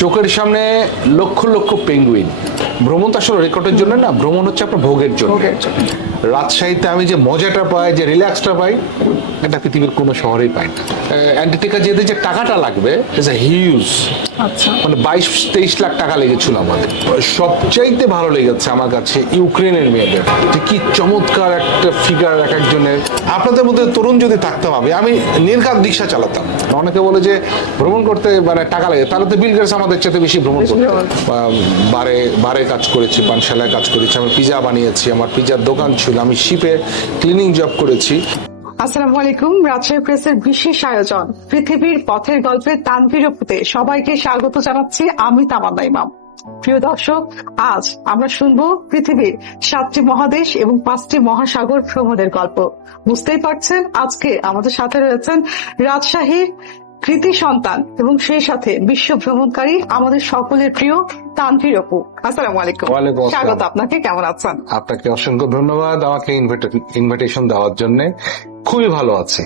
চোখের সামনে লক্ষ লক্ষ পেঙ্গুইন। ভ্রমণ তো আসলে রেকর্ডের জন্য না, ভ্রমণ হচ্ছে আপনার ভোগের জন্য। রাজশাহীতে আমি যে মজাটা পাই, যে রিল্যাক্সটা পাই, এটা পৃথিবীর কোনো শহরেই পাই না। অ্যান্টার্কটিকা যেতে যে টাকাটা লাগবে ইটস হিউজ, মানে 22-23 লাখ টাকা লেগেছিল আমাদের। সবচাইতে ভালো লেগেছে আমার কাছে ইউক্রেনের মেয়েদের, যে কি চমৎকার একটা ফিগার এক একজনের। আপনাদের মধ্যে তরুণ যদি থাকতাম আমি নির্ঘাত রিক্সা চালাতাম। অনেকে বলে যে ভ্রমণ করতে মানে টাকা লাগে, তাহলে তো বিল গেটস আমাদের চেয়ে বেশি ভ্রমণ করতে। বারে কাজ করেছি, পানশালায় কাজ করেছি, আমি পিজা বানিয়েছি, আমার পিজার দোকান ছিল, আমি শিপে ক্লিনিং জব করেছি। আসসালামু আলাইকুম। রাজশাহী প্রেসের বিশেষ আয়োজন পৃথিবীর পথের গল্পে তানভীর অপুতে সবাইকে স্বাগত জানাচ্ছি। আমি তামান্না ইমাম। প্রিয় দর্শক, আজ আমরা শুনবো পৃথিবীর 7টি মহাদেশ এবং 5টি মহাসাগর ভ্রমণের গল্প। বুঝতেই পারছেন, আজকে আমাদের সাথে রয়েছেন রাজশাহীর কৃতি সন্তান এবং সেই সাথে বিশ্ব ভ্রমণকারী আমাদের সকলের প্রিয় তানভীর অপু। আসসালামু আলাইকুম। ওয়ালাইকুম আসসালাম। স্বাগত আপনাকে। কেমন আছেন? আপনাকে অসংখ্য ধন্যবাদ আমাকে ইনভিটেশন দেওয়ার জন্য। খুবই ভালো আছে।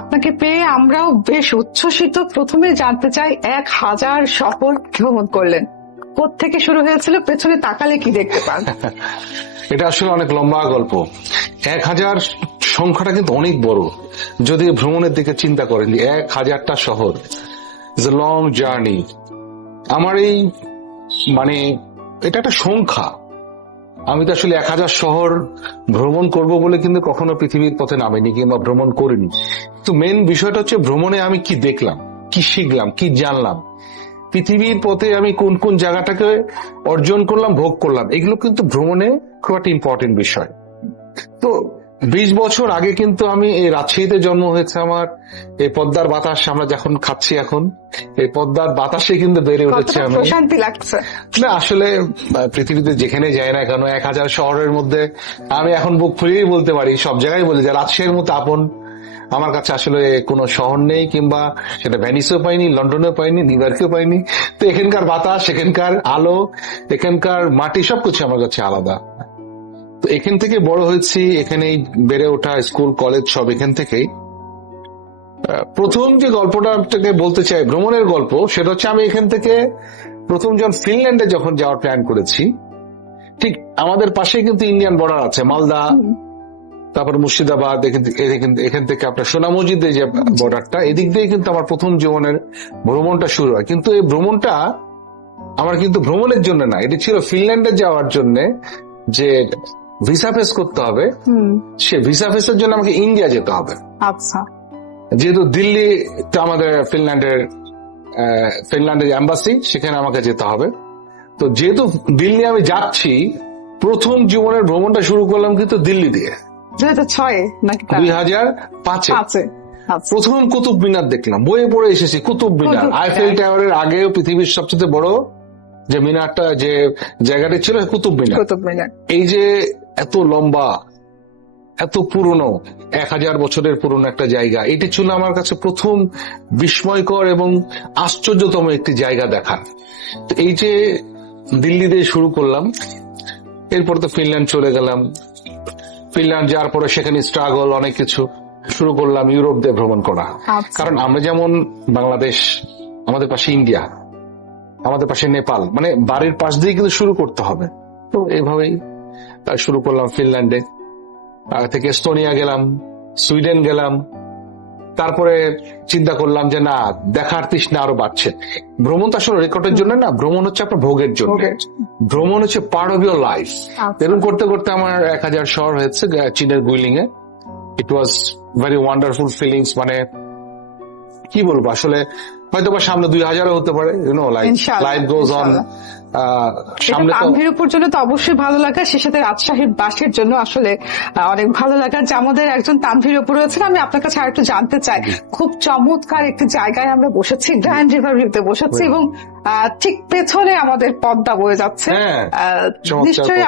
আপনাকে পেয়ে আমরাও বেশ উচ্ছ্বসিত। প্রথমে জানতে চাই, 1000 শহর ভ্রমণ করলেন, কোত্থেকে শুরু হয়েছিল? পেছনে তাকালে কি দেখতে পান? এটা আসলে অনেক লম্বা গল্প। 1000 সংখ্যাটা কিন্তু অনেক বড় যদি ভ্রমণের দিকে চিন্তা করেন। 1000টা শহর ইজ এ লং জার্নি। আমার এই মানে এটা একটা সংখ্যা। আমি তো আসলে 1000 শহর ভ্রমণ করব বলে কিন্তু কখনো পৃথিবীর পথে নামিনি কিংবা ভ্রমণ করিনি। তো মেন বিষয়টা হচ্ছে ভ্রমণে আমি কি দেখলাম, কি শিখলাম, কি জানলাম, পৃথিবীর পথে আমি কোন কোন জায়গাটাকে অর্জন করলাম, ভোগ করলাম, এগুলো কিন্তু ভ্রমণে খুব একটা ইম্পর্টেন্ট বিষয়। তো 20 বছর আগে কিন্তু আমি এই রাজশাহীতে জন্ম হয়েছে আমার। এই পদ্মার বাতাস আমরা যখন খাচ্ছি এখন, এই পদ্মার বাতাসে কিন্তু বেড়ে উঠেছে আমি। শান্তি লাগছে না আসলে পৃথিবীতে যেখানে যাই না কেন, 1000 শহরের মধ্যে আমি এখন বুক ফুলিয়েই বলতে পারি, সব জায়গায় বলি যে রাজশাহীর মতো আপন আমার কাছে আসলে কোনো শহর নেই, কিংবা সেটা ভ্যানিসও পাইনি, লন্ডনেও পাইনি, নিউ ইয়র্কেও পাইনি। তো এখানকার বাতাস, এখানকার আলো, এখানকার মাটি সবকিছু আমার কাছে আলাদা। তো এখান থেকে বড় হয়েছি, এখানেই বেড়ে ওঠা, স্কুল কলেজ সব এখান থেকেই। প্রথম যে গল্পটা বলতে চাই ভ্রমণের গল্প, সেটা হচ্ছে আমি এখান থেকে প্রথম যখন ফিনল্যান্ডে যখন যাওয়ার প্ল্যান করেছি, ঠিক আমাদের পাশে কিন্তু ইন্ডিয়ান বর্ডার আছে, মালদা, তারপর মুর্শিদাবাদ, এখান থেকে আপনার সোনামসজিদের যে বর্ডারটা, এদিক দিয়ে কিন্তু আমার প্রথম জীবনের ভ্রমণটা শুরু হয়। কিন্তু এই ভ্রমণটা আমার কিন্তু ভ্রমণের জন্য না, এটি ছিল ফিনল্যান্ডে যাওয়ার জন্য যে ভিসা ফেস করতে হবে। সে ভিসা ফেসের জন্য আমাকে ইন্ডিয়া যেতে হবে। আচ্ছা, যেহেতু দিল্লি আমাদের ফিনল্যান্ডের এম্বাসি, সেখানে আমাকে যেতে হবে। তো যেহেতু দিল্লি আমি যাচ্ছি, প্রথম জীবনের ভ্রমণটা শুরু করলাম কিন্তু দিল্লি দিয়ে। 2006 নাকি 2005-এ প্রথম কুতুব মিনার দেখলাম, বইয়ে পড়ে এসেছি কুতুব মিনার। আইফেল টাওয়ারের আগেও পৃথিবীর সবচেয়ে বড় যে মিনারটা, যে জায়গাটা ছিল কুতুব মিনার। এই যে এত লম্বা, এত পুরনো, 1000 বছরের পুরনো একটা জায়গা, এটি ছিল আমার কাছে প্রথম বিস্ময়কর এবং আশ্চর্যতম একটি জায়গা দেখার। তো এই যে দিল্লি দিয়ে শুরু করলাম, এরপর তো ফিনল্যান্ড চলে গেলাম। ফিনল্যান্ড যাওয়ার পরে সেখানে স্ট্রাগল, অনেক কিছু শুরু করলাম ইউরোপ দিয়ে ভ্রমণ করা। কারণ আমরা যেমন বাংলাদেশ, আমাদের পাশে ইন্ডিয়া, আমাদের পাশে নেপাল, মানে বাড়ির পাশ দিয়ে কিন্তু শুরু করতে হবে। তো এইভাবেই শুরু করলাম ফিনল্যান্ডে, থেকে এস্তোনিয়া গেলাম, সুইডেন গেলাম। তারপরে চিন্তা করলাম যে না, দেখার তৃষ্ণা আরো বাড়ছে। ভ্রমণ তো আসলে রেকর্ডের জন্য না, ভ্রমণ হচ্ছে আপনার ভোগের জন্য। ভ্রমণ হচ্ছে পার্ট অফ ইউর লাইফ। এরকম করতে করতে আমার 1000 শহর হয়েছে চীনের গুইলিং এ। ইট ওয়াজ ভেরি ওয়ান্ডারফুল ফিলিংস। মানে কি বলবো, আসলে হয়তো বা সামনে 2000 হতে পারে, লাইফ গোজ অন। সামনে তানভীর উপর জন্য তো অবশ্যই ভালো লাগা, সে সাথে রাজশাহীর বাসীর জন্য আসলে অনেক ভালো লাগা যে আমাদের একজন তানভীর উপর রয়েছেন। আমি আপনার কাছে আরেকটু জানতে চাই, খুব চমৎকার একটি জায়গায় আমরা বসেছি, গ্র্যান্ড রিভার ভিউতে বসেছি, এবং ঠিক পেছনে আমাদের পদ্মা বয়ে যাচ্ছে। নিশ্চয়ই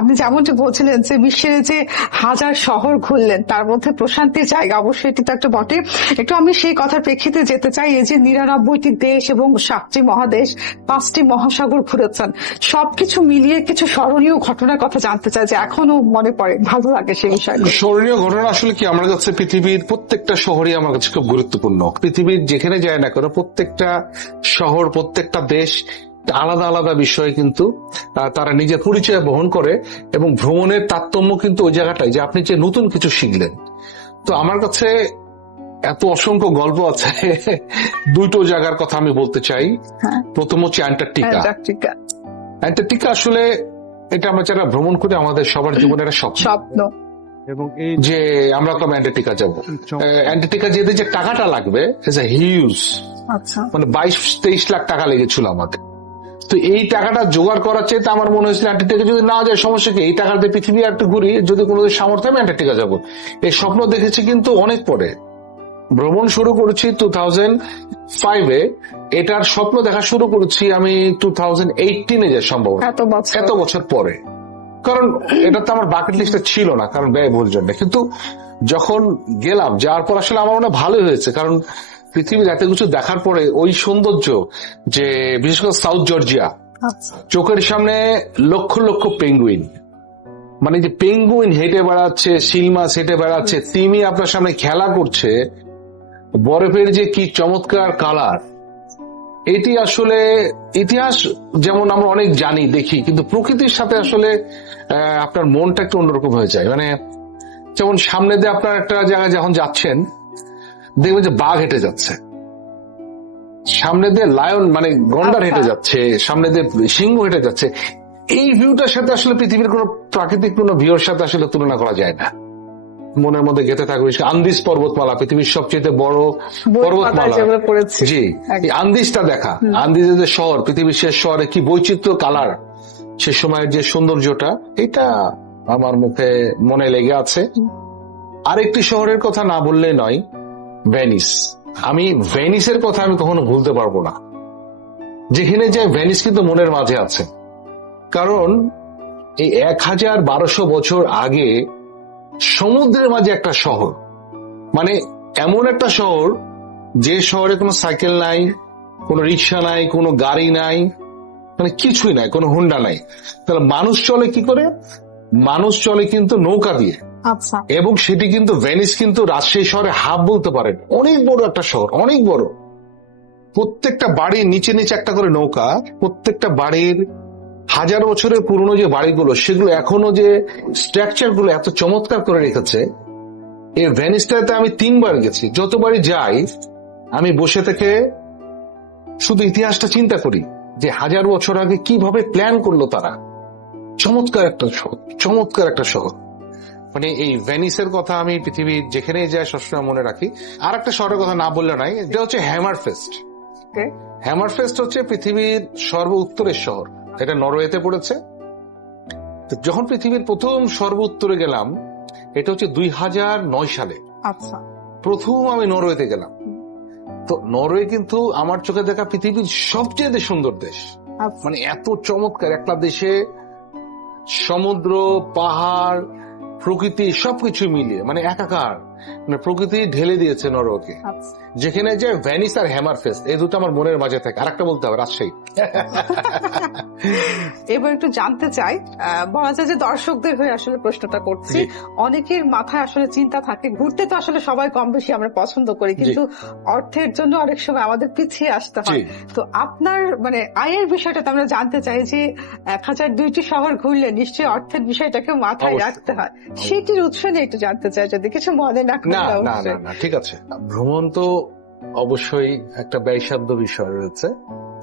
আপনি যেমনটি বলছিলেন যে বিশ্বের যে 1000 শহর ঘুরলেন, তার মধ্যে প্রশান্তির জায়গা অবশ্যই এটি তো একটা বটে। একটু আমি সেই কথার প্রেক্ষিতে যেতে চাই। এই যে 99টি দেশ এবং 7টি মহাদেশ, 5টি মহাসাগর ঘুরেছেন। সবকিছু মিলিয়ে কিছু স্মরণীয় ঘটনার কথা জানতে চাই, যে এখনো মনে পড়ে, ভালো লাগে সেই বিষয়গুলো। স্মরণীয় ঘটনা আসলে কি, আমার কাছে পৃথিবীর প্রত্যেকটা শহরই আমার কাছে খুব গুরুত্বপূর্ণ। পৃথিবীর যেখানে যায় না কেন, প্রত্যেকটা শহর, প্রত্যেকটা দেশ আলাদা আলাদা বিষয়ে কিন্তু তারা নিজের পরিচয় বহন করে, এবং ভ্রমণের তারতম্য কিন্তু ওই জায়গাটায় যে আপনি যে নতুন কিছু শিখলেন। তো আমার কাছে এত অসংখ্য গল্প আছে। দুটো জায়গার কথা আমি বলতে চাই। প্রথম হচ্ছে অ্যান্টার্কটিকা। অ্যান্টার্কটিকা আসলে এটা আমরা যারা ভ্রমণ করি, আমাদের সবার জীবনের স্বপ্ন, এবং এই যে আমরা তো অ্যান্টার্কটিকা যাবো। অ্যান্টার্কটিকা যেতে যে টাকাটা লাগবে, হিউজ, মানে 22-23 লাখ টাকা লেগেছিল আমাকে। তো এই টাকাটা জোগাড় করার চেয়ে আমার মনে হয়েছিল অ্যান্টার্কটিকা যদি না যায় সমস্যা কি, এই টাকাতে পৃথিবী একটু ঘুরি, যদি কোনোদিন সামর্থ্য আমি অ্যান্টার্কটিকা যাবো। এই স্বপ্ন দেখেছি কিন্তু অনেক পরে। ভ্রমণ শুরু করেছি 2005-এ, এটার স্বপ্ন দেখা শুরু করেছি আমি 2018-এ যে সম্ভব, এত বছর পরে। কারণ এটা তো আমার বাকেট লিস্টে ছিল না, কারণ ব্যয়বহুল জন্য। কিন্তু যখন গেলাম, যাওয়ার পর আসলে আমার মনে ভালোই হয়েছে, কারণ পৃথিবীর এত কিছু দেখার পরে ওই সৌন্দর্য, যে বিশেষ করে সাউথ জর্জিয়া, চোখের সামনে লক্ষ লক্ষ পেঙ্গুইন, মানে যে পেঙ্গুইন হেঁটে বেড়াচ্ছে, শিল মাছ হেঁটে বেড়াচ্ছে, তিমি আপনার সামনে খেলা করছে, বরফের যে কি চমৎকার কালার। এটি আসলে ইতিহাস যেমন আমরা অনেক জানি, দেখি, কিন্তু প্রকৃতির সাথে আসলে আপনার মনটা একটু অন্যরকম হয়ে যায়। মানে যেমন সামনে দিয়ে আপনার একটা জায়গায় যখন যাচ্ছেন, দেখবেন যে বাঘ হেঁটে যাচ্ছে, সামনে দিয়ে লায়ন মানে গন্ডার হেঁটে যাচ্ছে, সামনে দিয়ে সিংহ হেঁটে যাচ্ছে। এই ভিউটার সাথে আসলে পৃথিবীর কোন প্রাকৃতিক কোন ভিউর সাথে আসলে তুলনা করা যায় না। মনের মধ্যে গেঁথে থাকবে আন্দিজ পর্বতমালা, পৃথিবীর সবচেয়ে বড় পর্বতমালা। জি, এই আন্দিজটা দেখা, আন্দিজের যে শহর, পৃথিবীর শেষ শহরে কি বৈচিত্র্য কালার, সে সময়ের যে সৌন্দর্যটা, এটা আমার মুখে মনে লেগে আছে। আরেকটি শহরের কথা না বললে নয়, ভেনিস। আমি ভেনিসের কথা আমি কখনো ভুলতে পারবো না। যেখানে যে ভেনিস কিন্তু মনের মাঝে আছে, কারণ এই 1200 বছর আগে সমুদ্রের মাঝে একটা শহর, মানে এমন একটা শহর যে শহরে কোনো সাইকেল নাই, কোনো রিক্সা নাই, কোনো গাড়ি নাই, মানে কিছুই নাই, কোনো হুন্ডা নাই। তাহলে মানুষ চলে কি করে? মানুষ চলে কিন্তু নৌকা দিয়ে। এবং সেটি কিন্তু ভেনিস কিন্তু রাজশাহী শহরে হাফ বলতে পারেন, অনেক বড় একটা শহর, অনেক বড়। প্রত্যেকটা বাড়ির নিচে নিচে একটা করে নৌকা, প্রত্যেকটা বাড়ির 1000 বছরের পুরনো যে বাড়িগুলো, সেগুলো এখনো যে স্ট্রাকচার গুলো এত চমৎকার করে রেখেছে। এই ভেনিসটাতে আমি 3 বার গেছি। যতবারই যাই আমি বসে থেকে শুধু ইতিহাসটা চিন্তা করি, যে 1000 বছর আগে কিভাবে প্ল্যান করলো তারা। চমৎকার একটা শহর, চমৎকার একটা শহর। মানে এই ভেনিসের কথা আমি পৃথিবীর যেখানে যাই সবসময় মনে রাখি। আর একটা শহরের কথা না বললে নাই, এটা হচ্ছে হ্যামারফেস্ট। হ্যামারফেস্ট হচ্ছে পৃথিবীর সর্ব উত্তরের শহর, এটা নরওয়েতে পড়েছে। যখন পৃথিবীর প্রথম সর্ব উত্তরে গেলাম, এটা হচ্ছে 2009 সালে। প্রথম আমি নরওয়েতে গেলাম। তো নরওয়ে কিন্তু আমার চোখে দেখা পৃথিবীর সবচেয়ে সুন্দর দেশ। মানে এত চমৎকার একটা দেশে সমুদ্র, পাহাড়, প্রকৃতি সবকিছু মিলিয়ে মানে একাকার, মানে প্রকৃতি ঢেলে দিয়েছে নরওয়েকে। যেখানে যে ভেনিস আর হ্যামারফেস্ট, এই দুটো আমার মনের মাঝে থাকে। আর একটা বলতে হবে রাজশাহী। এবার একটু জানতে চাই, বলা যায় যে দর্শকদের হয়ে আসলে প্রশ্নটা করছি। অনেকের মাথায় আসলে চিন্তা থাকে, ঘুরতে তো আসলে সবাই কম বেশি আমরা পছন্দ করি, কিন্তু অর্থের জন্য অনেক সময় আমাদের পিছিয়ে আসতে হয়। তো আপনার মানে আয়ের বিষয়টা তো আমরা জানতে চাই, যে 1002টি শহর ঘুরলে নিশ্চয়ই অর্থের বিষয়টাকে মাথায় রাখতে হয়। সেটির উৎস নিয়ে একটু জানতে চাই, যদি কিছু মনে না করেন। না, ঠিক আছে। ভ্রমণ তো অবশ্যই একটা ব্যয়সাধ্য বিষয় রয়েছে।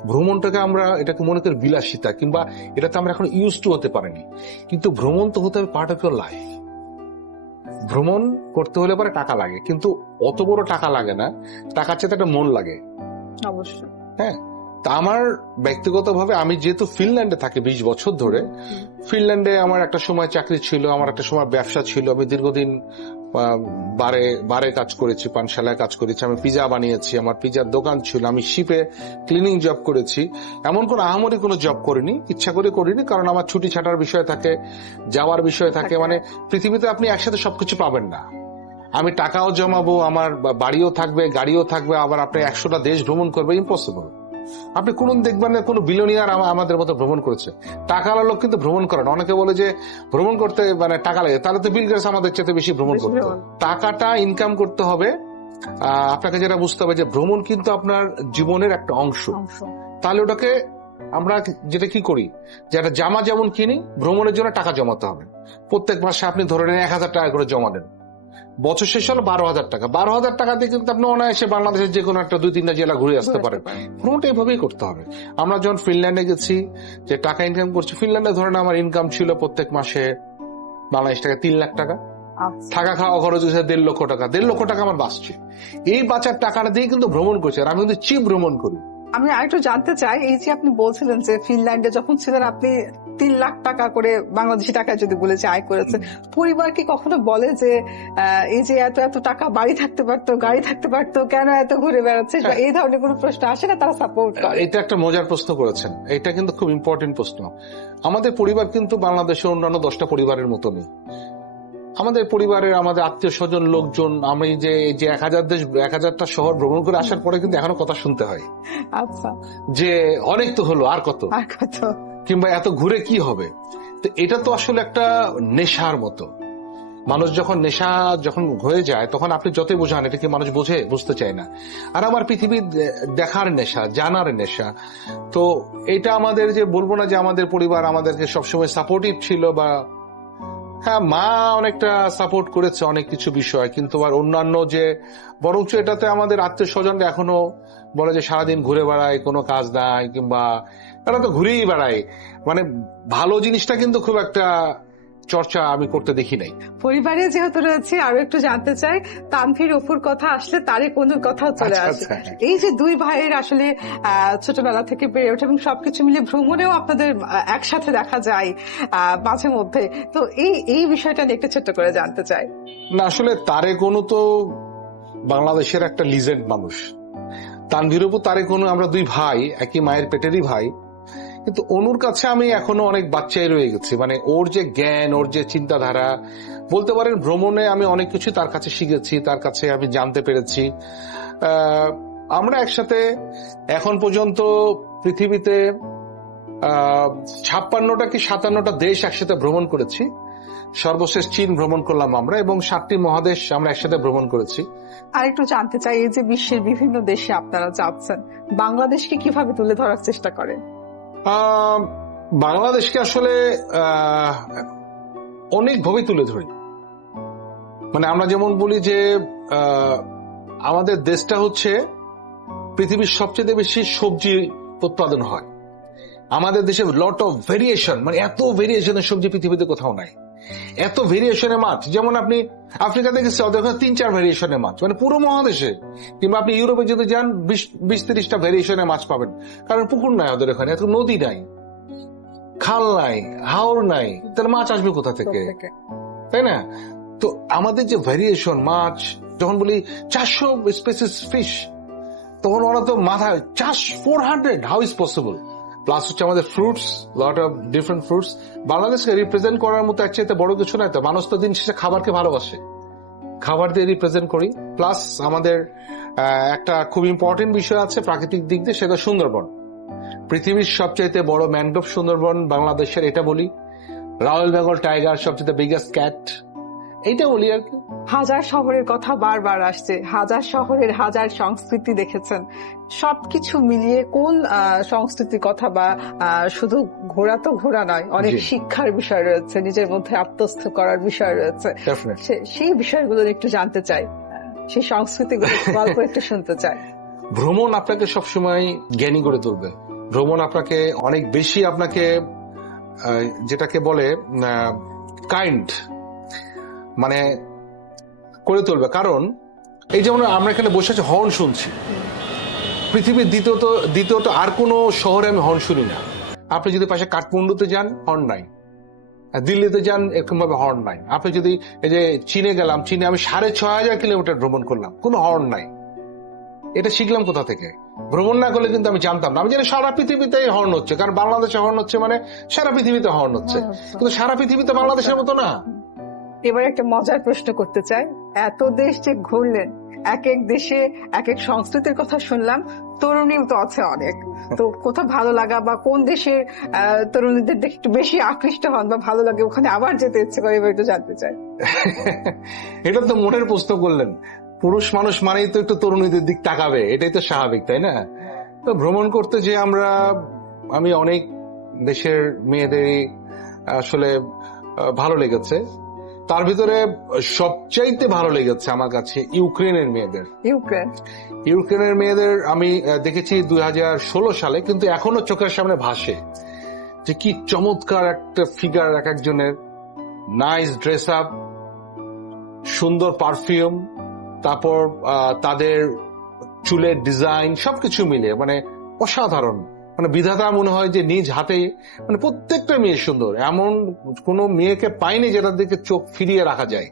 ভ্রমণটাকে আমরা এটাকে মনে করি বিলাসিতা, কিংবা এটাতে আমরা এখন ইউজ টু হতে পারিনি। কিন্তু ভ্রমণ তো হতে হবে পার্ট অফ ইউর লাইফ। ভ্রমণ করতে হলে পরে টাকা লাগে, কিন্তু অত বড় টাকা লাগে না, টাকার চেয়ে একটা মন লাগে। অবশ্যই। হ্যাঁ, তা আমার ব্যক্তিগতভাবে, আমি যেহেতু ফিনল্যান্ডে থাকি 20 বছর ধরে, ফিনল্যান্ডে আমার একটা সময় চাকরি ছিল, আমার একটা সময় ব্যবসা ছিল। আমি দীর্ঘদিন বারে কাজ করেছি, পানশালায় কাজ করেছি, আমি পিজা বানিয়েছি, আমার পিজার দোকান ছিল, আমি শিপে ক্লিনিং জব করেছি। এমন কোন আহামরি কোনো জব করিনি, ইচ্ছা করে করিনি, কারণ আমার ছুটি ছাটার বিষয় থাকে, যাওয়ার বিষয় থাকে। মানে পৃথিবীতে আপনি একসাথে সবকিছু পাবেন না। আমি টাকাও জমাবো, আমার বাড়িও থাকবে, গাড়িও থাকবে, আবার আপনি 100টা দেশ ভ্রমণ করবে, ইম্পসিবল। আপনি কোন দেখবেন না কোনো বিলিয়নিয়ার আমাদের মতো ভ্রমণ করেছে। টাকাওয়ালা লোক কিন্তু ভ্রমণ করে না। অনেকে বলে যে ভ্রমণ করতে মানে টাকা লাগে, তাহলে তো বিল গেটস আমাদের চেয়ে বেশি ভ্রমণ করতে। টাকাটা ইনকাম করতে হবে। আপনাকে যেটা বুঝতে হবে যে ভ্রমণ কিন্তু আপনার জীবনের একটা অংশ। তাহলে ওটাকে আমরা যেটা কি করি, যে একটা জামা যেমন কিনি, ভ্রমণের জন্য টাকা জমাতে হবে। প্রত্যেক মাসে আপনি ধরে নেন 1000 টাকা করে জমা দেন, বছর শেষ হলো 12,000 টাকা। 12,000 টাকা দিয়ে কিন্তু আপনি অনায়াসে বাংলাদেশের যে কোনো একটা 2-3টা জেলা ঘুরে আসতে পারেন। ভ্রমণটা এইভাবেই করতে হবে। আমরা যখন ফিনল্যান্ডে গেছি, যে টাকা ইনকাম করছি, ফিনল্যান্ডে ধরেন আমার ইনকাম ছিল প্রত্যেক মাসে বাংলাদেশ টাকা 3 লাখ টাকা, থাকা খাওয়া খরচ হচ্ছে 1.5 লক্ষ টাকা। 1.5 লক্ষ টাকা আমার বাঁচছে। এই বাঁচার টাকাটা দিয়ে কিন্তু ভ্রমণ করছি, আর আমি কিন্তু চিপ ভ্রমণ করি। আমি আরেকটু জানতে চাই, এই যে আপনি বলছিলেন যে ফিনল্যান্ডে যখন ছিলেন আপনি 3 লাখ টাকা করে বাংলাদেশি টাকায় যদি বলেছে আয় করেছে, পরিবার কি কখনো বলে যে এই যে এত এত টাকা বাড়ি থাকতে পারতো, গাড়ি থাকতে পারতো, কেন এত ঘুরে বেড়াচ্ছে, বা এই ধরনের কোনো প্রশ্ন আসে না? তারা সাপোর্ট করে? এটা একটা মজার প্রশ্ন করেছেন, এটা কিন্তু খুব ইম্পর্টেন্ট প্রশ্ন। আমাদের পরিবার কিন্তু বাংলাদেশের অন্যান্য 10টা পরিবারের মতো নেই। আমাদের পরিবারের, আমাদের আত্মীয় স্বজন, লোকজন, আমি যে 1000টা শহর ভ্রমণ করে আসার পরে কিন্তু এখনো কথা শুনতে হয়। আচ্ছা, যে অনেক তো হলো, আর কত, কিংবা এত ঘুরে কি হবে। তো এটা তো আসলে একটা নেশার মতো। মানুষ যখন নেশা যখন হয়ে যায়, তখন আপনি যতই বোঝান এটাকে মানুষ বুঝতে চায় না। আর আমার পৃথিবী দেখার নেশা, জানার নেশা। তো এটা আমাদের, যে বলবো না যে আমাদের পরিবার আমাদেরকে সবসময় সাপোর্টিভ ছিল, বা হ্যাঁ মা অনেকটা সাপোর্ট করেছে অনেক কিছু বিষয়, কিন্তু আর অন্যান্য যে বরঞ্চ এটাতে আমাদের আত্মীয় স্বজনরা এখনো বলে যে সারাদিন ঘুরে বেড়ায়, কোনো কাজ নাই, কিংবা তারা তো ঘুরেই বেড়ায়। মানে ভালো জিনিসটা কিন্তু খুব একটা চর্চা আমি করতে দেখি নাই। পরিবারে যেহেতু রয়েছে, আরো একটু জানতে চাই, তানভীর অপুর কথা আসলে তারে কোনো কথা চলে আসে। এই যে দুই ভাইয়ের আসলে ছোটবেলা থেকে বেড়ে ওঠে এবং সবকিছু মিলে ভ্রমণেও আপনাদের একসাথে দেখা যায় মাঝে মধ্যে, তো এই বিষয়টা নিয়ে একটু ছোট্ট করে জানতে চাই। না, আসলে তারে কোনো তো বাংলাদেশের একটা লিজেন্ড মানুষ। তানভীর অপু, তারে কোনো, আমরা দুই ভাই, একই মায়ের পেটেরই ভাই, কিন্তু অনুর কাছে আমি এখনো অনেক বাচ্চাই রয়ে গেছি। মানে ওর যে জ্ঞান, ওর যে চিন্তাধারা, বলতে পারেন ভ্রমণে আমি অনেক কিছু তার কাছে শিখেছি, তার কাছে আমি জানতে পেরেছি। আমরা একসাথে এখন পর্যন্ত পৃথিবীতে 56টা কি 57টা দেশ একসাথে ভ্রমণ করেছি। সর্বশেষ চীন ভ্রমণ করলাম আমরা, এবং 7টি মহাদেশ আমরা একসাথে ভ্রমণ করেছি। আর একটু জানতে চাই, এই যে বিশ্বের বিভিন্ন দেশে আপনারা যাচ্ছেন, বাংলাদেশকে কিভাবে তুলে ধরার চেষ্টা করেন? বাংলাদেশকে আসলে অনেকভাবে তুলে ধরি। মানে আমরা যেমন বলি যে আমাদের দেশটা হচ্ছে পৃথিবীর সবচেয়ে বেশি সবজি উৎপাদন হয়। আমাদের দেশে লট অফ ভেরিয়েশন, মানে এত ভেরিয়েশনের সবজি পৃথিবীতে কোথাও নাই। এত ভেরিয়েশনের মাছ, যেমন আপনি আফ্রিকাতে গেছে ওদের 3-4 ভেরিয়েশনের মাছ, মানে পুরো মহাদেশে। কিংবা আপনি ইউরোপে যদি যান 20-30টা ভেরিয়েশনের মাছ পাবেন, কারণ পুকুর নাই ওদের এখানে, এত নদী নাই, খাল নাই, হাওর নাই, তাহলে মাছ আসবে কোথা থেকে, তাই না? তো আমাদের যে ভেরিয়েশন মাছ, যখন বলি 400 স্পেসিস ফিশ, তখন ওরা তো মাথায় 400 হাউ ইজ পসিবল। প্লাস হচ্ছে আমাদের fruits, lot of different fruits. বাংলাদেশকে রিপ্রেজেন্ট করার মতো এক চাইতে বড় কিছু নাই তো। মানুষ তো দিন শেষে খাবারকে ভালোবাসে, খাবার দিয়ে রিপ্রেজেন্ট করি। প্লাস আমাদের একটা খুব ইম্পর্টেন্ট বিষয় আছে প্রাকৃতিক দিক দিয়ে, সেটা সুন্দরবন। পৃথিবীর সবচাইতে বড় ম্যানগ্রোভ সুন্দরবন বাংলাদেশের, এটা বলি। রয়্যাল বেঙ্গল টাইগার, সবচেয়ে বিগেস্ট ক্যাট, এইটা বলি আর কি। হাজার শহরের কথা বারবার আসছে, হাজার শহরের হাজার সংস্কৃতি দেখেছেন, সবকিছু মিলিয়ে কোন সংস্কৃতির কথা, বা শুধু ঘোরা তো ঘোরা নয়, অনেক শিক্ষার বিষয় রয়েছে, নিজের মধ্যে আত্মস্থ করার বিষয় রয়েছে, সেই বিষয়গুলো একটু জানতে চাই, সেই সংস্কৃতিগুলো গল্প একটু শুনতে চাই। ভ্রমণ আপনাকে সবসময় জ্ঞানী করে তুলবে। ভ্রমণ আপনাকে অনেক বেশি, আপনাকে যেটাকে বলে কাইন্ড মানে করে তুলবে। কারণ এই যেমন আমরা এখানে বসে আছি, হর্ন শুনছি। পৃথিবীর দ্বিতীয়ত আর কোনো শহরে আমি হর্ন শুনি না। আপনি যদি পাশে কাঠমান্ডুতে যান, হর্ন নাই। দিল্লিতে যান, এরকম ভাবে হর্ন নাই। আপনি যদি এই যে চীনে গেলাম, চীনে আমি 6500 কিলোমিটার ভ্রমণ করলাম, কোনো হর্ন নাই। এটা শিখলাম কোথা থেকে? ভ্রমণ না করলে কিন্তু আমি জানতাম না। আমি জানি সারা পৃথিবীতে হর্ন হচ্ছে, কারণ বাংলাদেশে হর্ন হচ্ছে মানে সারা পৃথিবীতে হর্ন হচ্ছে, কিন্তু সারা পৃথিবীতে বাংলাদেশের মতো না। এবার একটা মজার প্রশ্ন করতে চাই, এত দেশ যে ঘুরলেন, এক এক দেশে এক এক সংস্কৃতির কথা শুনলাম, তরুণীও তো আছে অনেক। তো কোথাও ভালো লাগা বা কোন দেশের তরুণীদের দেখে একটু বেশি আকৃষ্ট হন বা ভালো লাগে, ওখানে আবার যেতে ইচ্ছে করে, এবার একটু জানতে চাই। এটা তো মনের প্রশ্ন করলেন। পুরুষ মানুষ মানেই তো একটু তরুণীদের দিক তাকাবে, এটাই তো স্বাভাবিক, তাই না? তো ভ্রমণ করতে যে আমি অনেক দেশের মেয়েদেরই আসলে ভালো লেগেছে। তার ভিতরে সবচাইতে ভালো লেগেছে আমার কাছে ইউক্রেনের মেয়েদের। ইউক্রেনের মেয়েদের আমি দেখেছি 2016 সালে, কিন্তু এখনো চোখের সামনে ভাসে যে কি চমৎকার একটা ফিগার এক একজনের, নাইস ড্রেস আপ, সুন্দর পারফিউম, তারপর তাদের চুলের ডিজাইন সবকিছু মিলে মানে অসাধারণ। মানে বিধাতা মনে হয় যে নিজ হাতে, মানে প্রত্যেকটা মেয়ে সুন্দর, এমন কোন মেয়েকে পাইনি যেটার দিকে চোখ ফিরিয়ে রাখা যায়।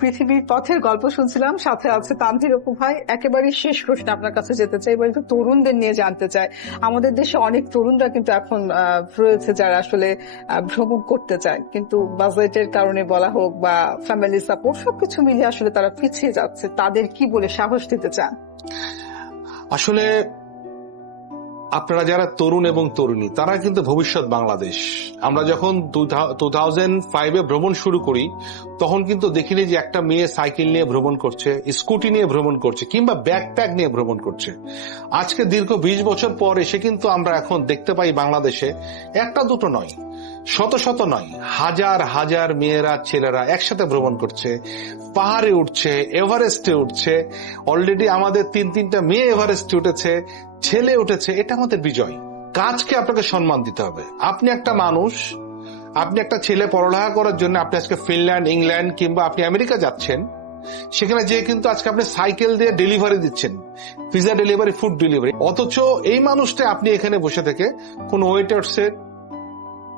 পৃথিবীর পথের গল্প শুনছিলাম, সাথে আছে তানভীর অপু ভাই। একেবারে শেষ প্রশ্ন আপনার কাছে যেতে চাই, এবার একটু তরুণদের নিয়ে জানতে চাই। আমাদের দেশে অনেক তরুণরা কিন্তু এখন রয়েছে যারা আসলে ভ্রমণ করতে চায়, কিন্তু বাজেটের কারণে বলা হোক বা ফ্যামিলি সাপোর্ট সবকিছু মিলিয়ে আসলে তারা পিছিয়ে যাচ্ছে। তাদের কি বলে সাহস দিতে চান? আসলে আপনারা যারা তরুণ এবং তরুণী, তারা কিন্তু ভবিষ্যৎ বাংলাদেশ। আমরা যখন 2005-এ ভ্রমণ শুরু করি, তখন কিন্তু দেখিনি যে একটা মেয়ে সাইকেল নিয়ে ভ্রমণ করছে, স্কুটি নিয়ে ভ্রমণ করছে, কিংবা ব্যাকপ্যাক নিয়ে ভ্রমণ করছে। আজকে দীর্ঘ 20 বছর পর এসে কিন্তু আমরা এখন দেখতে পাই বাংলাদেশে একটা দুটো নয়, শত শত নয়, হাজার হাজার মেয়েরা ছেলেরা একসাথে ভ্রমণ করছে, পাহাড়ে উঠছে, এভারেস্টে উঠছে। অলরেডি আমাদের 3-3টা মেয়ে এভারেস্টে উঠেছে, ছেলে উঠেছে। এটা আমাদের বিজয়। কাজকে আপনাকে সম্মান দিতে হবে। আপনি একটা মানুষ, আপনি একটা ছেলে পড়ালেখা করার জন্য আপনি আজকে ফিনল্যান্ড, ইংল্যান্ড কিংবা আপনি আমেরিকা যাচ্ছেন, সেখানে যে কিন্তু আজকে আপনি সাইকেল দিয়ে ডেলিভারি দিচ্ছেন, পিজা ডেলিভারি, ফুড ডেলিভারি। অথচ এই মানুষটা আপনি এখানে বসে থেকে কোন ওয়েটার্সের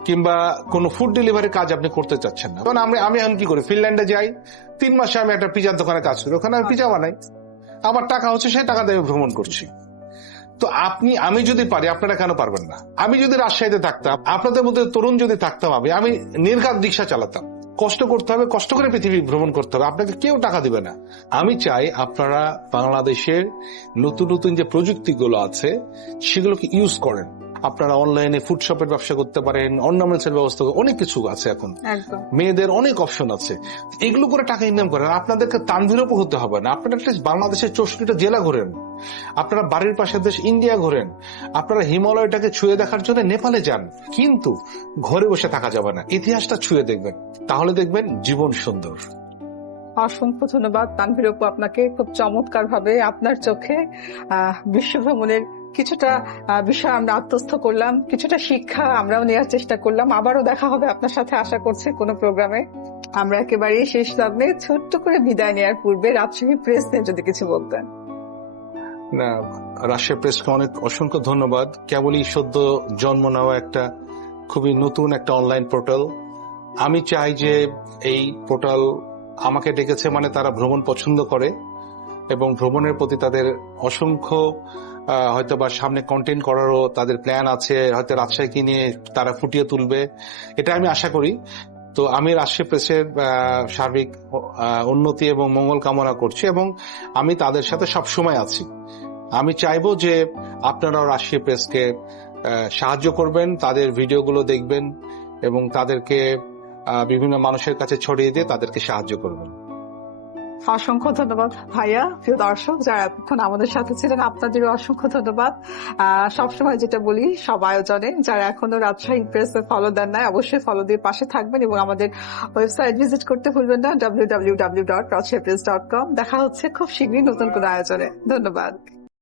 কিংবা কোন ফুড ডেলিভারি কাজ আপনি করতে চাচ্ছেন না। কারণ আমি এখন কি করি, ফিনল্যান্ডে যাই, 3 মাসে আমি একটা পিজার দোকানে কাজ করি, ওখানে আমি পিজা বানাই, আমার টাকা হচ্ছে, সেই টাকা দিয়ে ভ্রমণ করছি। তো আমি যদি পারি, আপনারা কেন পারবেন না? আমি যদি রাজশাহীতে থাকতাম, আপনাদের মধ্যে তরুণ যদি থাকতাম, আমি নির্ঘাত রিক্সা চালাতাম। কষ্ট করতে হবে, কষ্ট করে পৃথিবী ভ্রমণ করতে হবে, আপনাকে কেউ টাকা দিবে না। আমি চাই আপনারা বাংলাদেশের নতুন নতুন যে প্রযুক্তিগুলো আছে সেগুলোকে ইউজ করেন। আপনারা অনলাইনে ফুড শপের ব্যবসা করতে পারেন, অর্নামেন্টস এর ব্যবস্থা, অনেক কিছু আছে এখন, মেয়েদের অনেক অপশন আছে। এগুলো করে টাকা ইনকাম করেন। আপনাদেরকে তানভীর অপু হতে হবে না। আপনারা অ্যাটলিস্ট বাংলাদেশের 64টা জেলা ঘোরেন, আপনারা বাড়ির পাশের দেশ ইন্ডিয়া ঘোরেন, আপনারা হিমালয়টাকে ছুঁয়ে দেখার জন্য নেপালে যান। কিন্তু ঘরে বসে থাকা যাবে না, ইতিহাসটা ছুঁয়ে দেখবেন, তাহলে দেখবেন জীবন সুন্দর। অসংখ্য ধন্যবাদ তানভীর অপু আপনাকে। খুব চমৎকার ভাবে আপনার চোখে বিশ্ব ভ্রমণের কিছুটা বিষয় আমরা আত্মস্থ করলাম, কিছুটা শিক্ষা আমরাও নেওয়ার চেষ্টা করলাম। আবারও দেখা হবে আপনার সাথে, আশা করছি কোনো প্রোগ্রামে। আমরা একেবারে শেষ লগ্নে ছোট্ট করে বিদায় নেওয়ার পূর্বে রাজশাহী প্রেস নিয়ে যদি কিছু বলতেন। না, রাজশাহী প্রেসকে অসংখ্য ধন্যবাদ। কেবলই সদ্য জন্ম নেওয়া একটা খুবই নতুন একটা অনলাইন পোর্টাল। আমি চাই যে এই পোর্টাল আমাকে ডেকেছে মানে তারা ভ্রমণ পছন্দ করে এবং ভ্রমণের প্রতি তাদের অসংখ্য হয়তো বা সামনে কন্টেন্ট করারও তাদের প্ল্যান আছে, হয়তো রাজশাহীকে নিয়ে তারা ফুটিয়ে তুলবে, এটা আমি আশা করি। তো আমি রাজশাহী প্রেসের সার্বিক উন্নতি এবং মঙ্গল কামনা করছি এবং আমি তাদের সাথে সব সময় আছি। আমি চাইবো যে আপনারাও রাজশাহী প্রেসকে সাহায্য করবেন, তাদের ভিডিওগুলো দেখবেন এবং তাদেরকে বিভিন্ন মানুষের কাছে ছড়িয়ে দিয়ে তাদেরকে সাহায্য করবেন। অসংখ্য ধন্যবাদ ভাইয়া। প্রিয় দর্শক যারা এতক্ষণ আমাদের সাথে ছিলেন, আপনাদেরও অসংখ্য ধন্যবাদ। সবসময় যেটা বলি, সব আয়োজনে যারা এখনো রাজশাহী প্রেসে ফলো দেন নাই, অবশ্যই ফলো দিয়ে পাশে থাকবেন এবং আমাদের ওয়েবসাইট ভিজিট করতে ভুলবেন না, www.rajshahipress.com। দেখা হচ্ছে খুব শীঘ্রই নতুন কোনো আয়োজনে। ধন্যবাদ।